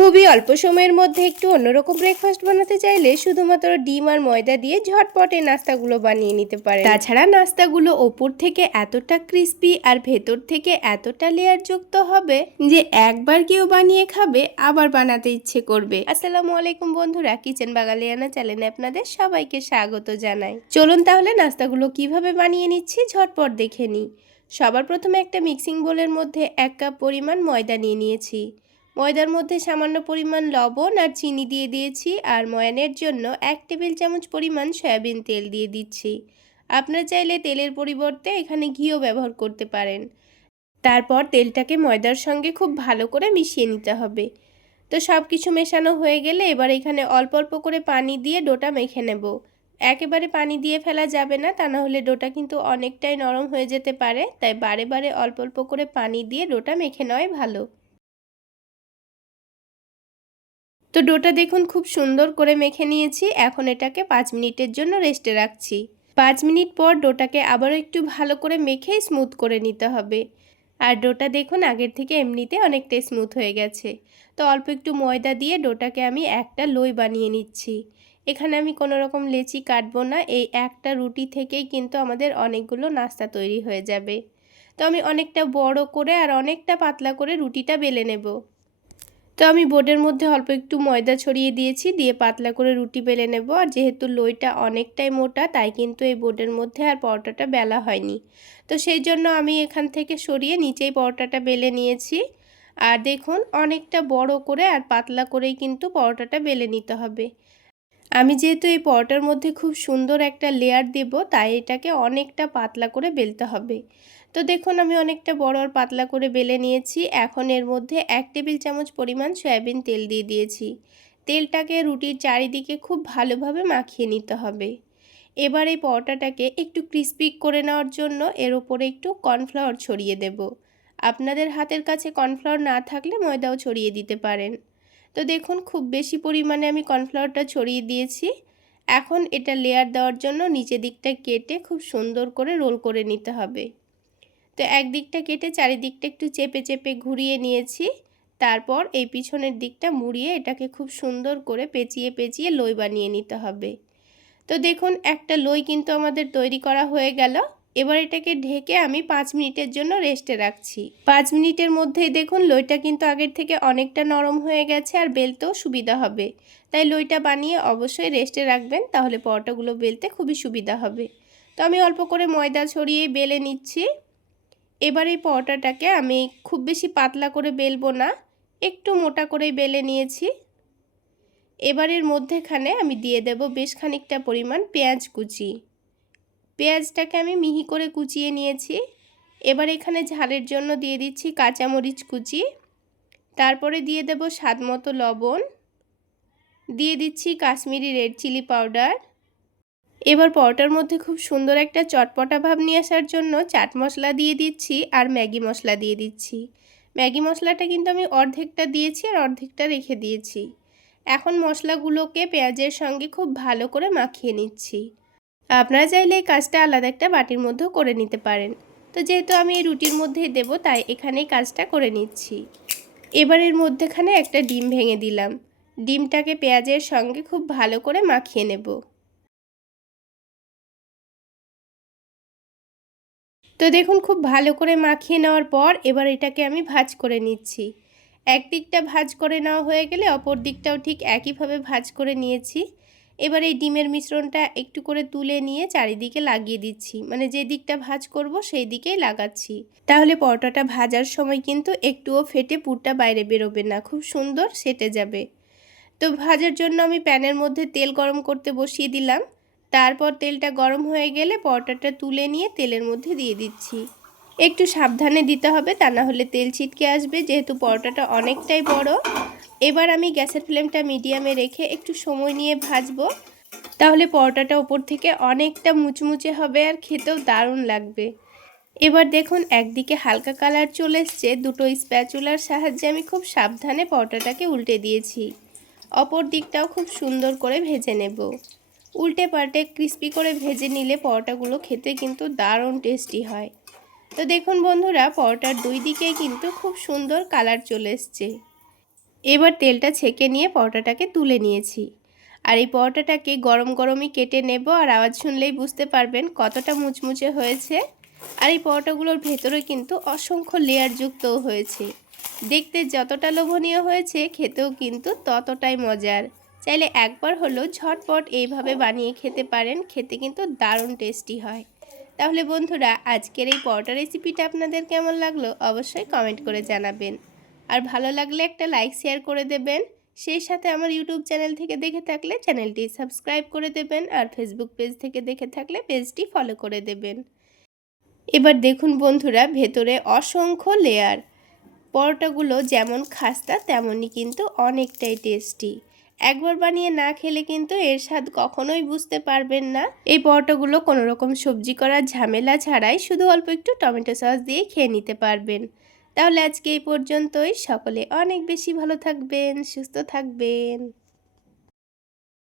খুবই অল্প সময়ের মধ্যে একটু অন্যরকম ব্রেকফাস্ট বানাতে চাইলে শুধুমাত্র ডিম আর ময়দা দিয়ে ঝটপট এই নাস্তাগুলো বানিয়ে নিতে পারেন। তাছাড়া নাস্তাগুলো ওপর থেকে এতটা ক্রিস্পি আর ভেতর থেকে এতটা লেয়ার যুক্ত হবে যে একবার কেউ বানিয়ে খাবে আবার বানাতে ইচ্ছে করবে। আসসালামু আলাইকুম বন্ধুরা, কিচেন বাঙালিয়ানা চ্যানেলে আপনাদের সবাইকে স্বাগত জানাই। চলুন তাহলে নাস্তাগুলো কিভাবে বানিয়ে নিচ্ছি ঝটপট দেখে নিই। সবার প্রথমে একটা মিক্সিং বোলের মধ্যে 1 কাপ পরিমাণ ময়দা নিয়ে নিয়েছি। ময়দার মধ্যে সামান্য পরিমাণ লবণ আর চিনি দিয়ে দিয়েছি আর ময়ানের জন্য 1 টেবিল চামচ পরিমাণ সয়াবিন তেল দিয়ে দিচ্ছি। আপনারা চাইলে তেলের পরিবর্তে এখানে ঘিও ব্যবহার করতে পারেন। তারপর তেলটাকে ময়দার সঙ্গে খুব ভালো করে মিশিয়ে নিতে হবে। তো সব কিছু মেশানো হয়ে গেলে এবার এখানে অল্প অল্প করে পানি দিয়ে ডোটা মেখে নেব। একেবারে পানি দিয়ে ফেলা যাবে না, তা না হলে ডোটা কিন্তু অনেকটাই নরম হয়ে যেতে পারে। তাই বারে বারে অল্প অল্প করে পানি দিয়ে ডোটা মেখে নেওয়াই ভালো। তো ডোটা দেখুন খুব সুন্দর করে মেখে নিয়েছি। এখন এটাকে 5 মিনিটের জন্য রেস্টে রাখছি। 5 মিনিট পর ডোটাকে আবারও একটু ভালো করে মেখে স্মুথ করে নিতে হবে। আর ডোটা দেখুন আগের থেকে এমনিতে অনেকটাই স্মুথ হয়ে গেছে। তো অল্প একটু ময়দা দিয়ে ডোটাকে আমি একটা লই বানিয়ে নিচ্ছি। এখানে আমি কোনো রকম লেচি কাটবো না, এই একটা রুটি থেকেই কিন্তু আমাদের অনেকগুলো নাস্তা তৈরি হয়ে যাবে। তো আমি অনেকটা বড় করে আর অনেকটা পাতলা করে রুটিটা বেলে নেব। তো আমি বোর্ডের মধ্যে অল্প একটু ময়দা ছড়িয়ে দিয়েছি, দিয়ে পাতলা করে রুটি বেলে নেব। আর যেহেতু লইটা অনেকটাই মোটা তাই কিন্তু এই বোর্ডের মধ্যে আর পরোটাটা বেলা হয়নি। তো সেই জন্য আমি এখান থেকে সরিয়ে নিচেই পরোটাটা বেলে নিয়েছি। আর দেখুন অনেকটা বড় করে আর পাতলা করেই কিন্তু পরোটাটা বেলে নিতে হবে। আমি যেহেতু এই পরোটার মধ্যে খুব সুন্দর একটা লেয়ার দেব তাই এটাকে অনেকটা পাতলা করে বেলতে হবে। তো দেখুন আমি অনেকটা বড় আর পাতলা করে বেলে নিয়েছি। এখন এর মধ্যে 1 টেবিল চামচ পরিমাণ সয়াবিন তেল দিয়ে দিয়েছি। তেলটাকে রুটির চারিদিকে খুব ভালোভাবে মাখিয়ে নিতে হবে। এবার এই পরোটাটাকে একটু ক্রিস্পি করে নেওয়ার জন্য এর উপরে একটু কর্নফ্লাওয়ার ছড়িয়ে দেব। আপনাদের হাতের কাছে কর্নফ্লাওয়ার না থাকলে ময়দাও ছড়িয়ে দিতে পারেন। তো দেখুন খুব বেশি পরিমাণে আমি কর্নফ্লাওয়ারটা ছড়িয়ে দিয়েছি। এখন এটা লেয়ার দেওয়ার জন্য নিচের দিকটা কেটে খুব সুন্দর করে রোল করে নিতে হবে। তো একদিকটা কেটে চারিদিকটা একটু চেপে চেপে ঘুরিয়ে নিয়েছি। তারপর এই পিছনের দিকটা মুড়িয়ে এটাকে খুব সুন্দর করে পেঁচিয়ে পেঁচিয়ে লই বানিয়ে নিতে হবে। তো দেখুন একটা লই কিন্তু আমাদের তৈরি করা হয়ে গেল। এবার এটাকে ঢেকে আমি 5 মিনিটের জন্য রেস্টে রাখছি। 5 মিনিটের মধ্যেই দেখুন লইটা কিন্তু আগের থেকে অনেকটা নরম হয়ে গেছে আর বেলতেও সুবিধা হবে। তাই লইটা বানিয়ে অবশ্যই রেস্টে রাখবেন, তাহলে পরোটাগুলো বেলতে খুবই সুবিধা হবে। তো আমি অল্প করে ময়দা ছড়িয়ে বেলে নিচ্ছি। এবার এই পরোটাটাকে আমি খুব বেশি পাতলা করে বেলবো না, একটু মোটা করেই বেলে নিয়েছি। এবার এর মধ্যেখানে আমি দিয়ে দেব বেশ খানিকটা পরিমাণ পেঁয়াজ কুচি। পেঁয়াজটাকে আমি মিহি করে কুচিয়ে নিয়েছি। এবার এখানে ঝালের জন্য দিয়ে দিচ্ছি কাঁচামরিচ কুচি। তারপরে দিয়ে দেব স্বাদমতো লবণ, দিয়ে দিচ্ছি কাশ্মীরি রেড চিলি পাউডার। এবার পরোটার মধ্যে খুব সুন্দর একটা চটপটা ভাব নিয়ে আসার জন্য চাট মশলা দিয়ে দিচ্ছি আর ম্যাগি মশলা দিয়ে দিচ্ছি। ম্যাগি মশলাটা কিন্তু আমি অর্ধেকটা দিয়েছি আর অর্ধেকটা রেখে দিয়েছি। এখন মশলাগুলোকে পেঁয়াজের সঙ্গে খুব ভালো করে মাখিয়ে নিচ্ছি। আপনারা চাইলে এই কাজটা আলাদা একটা বাটির মধ্যেও করে নিতে পারেন। তো যেহেতু আমি এই রুটির মধ্যেই দেবো তাই এখানেই কাজটা করে নিচ্ছি। এবার এর মধ্যেখানে একটা ডিম ভেঙে দিলাম। ডিমটাকে পেঁয়াজের সঙ্গে খুব ভালো করে মাখিয়ে নেব। তো দেখুন খুব ভালো করে মাখিয়ে নেওয়ার পর এবার এটাকে আমি ভাজ করে নিচ্ছি। একদিকটা ভাজ করে নেওয়া হয়ে গেলে অপর দিকটাও ঠিক একইভাবে ভাজ করে নিয়েছি। এবার এই ডিমের মিশ্রণটা একটু করে তুলে নিয়ে চারিদিকে লাগিয়ে দিচ্ছি, মানে যে দিকটা ভাজ করব সেই দিকেই লাগাচ্ছি। তাহলে পরোটাটা ভাজার সময় কিন্তু একটুও ফেটে পুরটা বাইরে বেরোবে না, খুব সুন্দর সেটে যাবে। তো ভাজার জন্য আমি প্যানের মধ্যে তেল গরম করতে বসিয়ে দিলাম। তারপর তেলটা গরম হয়ে গেলে পরোটাটা তুলে নিয়ে তেলের মধ্যে দিয়ে দিচ্ছি। একটু সাবধানে দিতে হবে, তা না হলে তেল ছিটকে আসবে, যেহেতু পরোটাটা অনেকটাই বড়। এবার আমি গ্যাসের ফ্লেমটা মিডিয়ামে রেখে একটু সময় নিয়ে ভাজবো, তাহলে পরোটাটা ওপর থেকে অনেকটা মুচমুচে হবে আর খেতেও দারুণ লাগবে। এবার দেখুন একদিকে হালকা কালার চলে এসছে, দুটো স্প্যাচুলার সাহায্যে আমি খুব সাবধানে পরোটাটাকে উল্টে দিয়েছি। অপর দিকটাও খুব সুন্দর করে ভেজে নেব। উল্টে পাল্টে ক্রিস্পি করে ভেজে নিলে পরোটাগুলো খেতে কিন্তু দারুণ টেস্টি হয়। তো দেখুন বন্ধুরা, পরোটার দুই দিকেই কিন্তু খুব সুন্দর কালার চলে এসছে। এবার তেলটা ছেঁকে নিয়ে পরোটাটাকে তুলে নিয়েছি। আর এই পরোটাটাকে গরম গরমই কেটে নেব, আর আওয়াজ শুনলেই বুঝতে পারবেন কতটা মুচমুচে হয়েছে। আর এই পরোটাগুলোর ভেতরে কিন্তু অসংখ্য লেয়ার যুক্তও হয়েছে। দেখতে যতটা লোভনীয় হয়েছে, খেতেও কিন্তু ততটাই মজার। চাইলে একবার হলেও ঝটপট এইভাবে বানিয়ে খেতে পারেন, খেতে কিন্তু দারুণ টেস্টি হয়। তাহলে বন্ধুরা, আজকের এই পরোটা রেসিপিটা আপনাদের কেমন লাগলো অবশ্যই কমেন্ট করে জানাবেন। আর ভালো লাগলে একটা লাইক শেয়ার করে দেবেন। সেই সাথে আমার ইউটিউব চ্যানেল থেকে দেখে থাকলে চ্যানেলটি সাবস্ক্রাইব করে দেবেন, আর ফেসবুক পেজ থেকে দেখে থাকলে পেজটি ফলো করে দেবেন। এবার দেখুন বন্ধুরা, ভেতরে অসংখ্য লেয়ার। পরোটাগুলো যেমন খাস্তা তেমনই কিন্তু অনেকটাই টেস্টি। একবার বানিয়ে না খেলে কিন্তু এর স্বাদ কখনোই বুঝতে পারবেন না। এই পরোটাগুলো কোনো রকম সবজি করার ঝামেলা ছাড়াই শুধু অল্প একটু টমেটো সস দিয়ে খেয়ে নিতে পারবেন। তাহলে আজকে এই পর্যন্তই। সকলে অনেক বেশি ভালো থাকবেন, সুস্থ থাকবেন।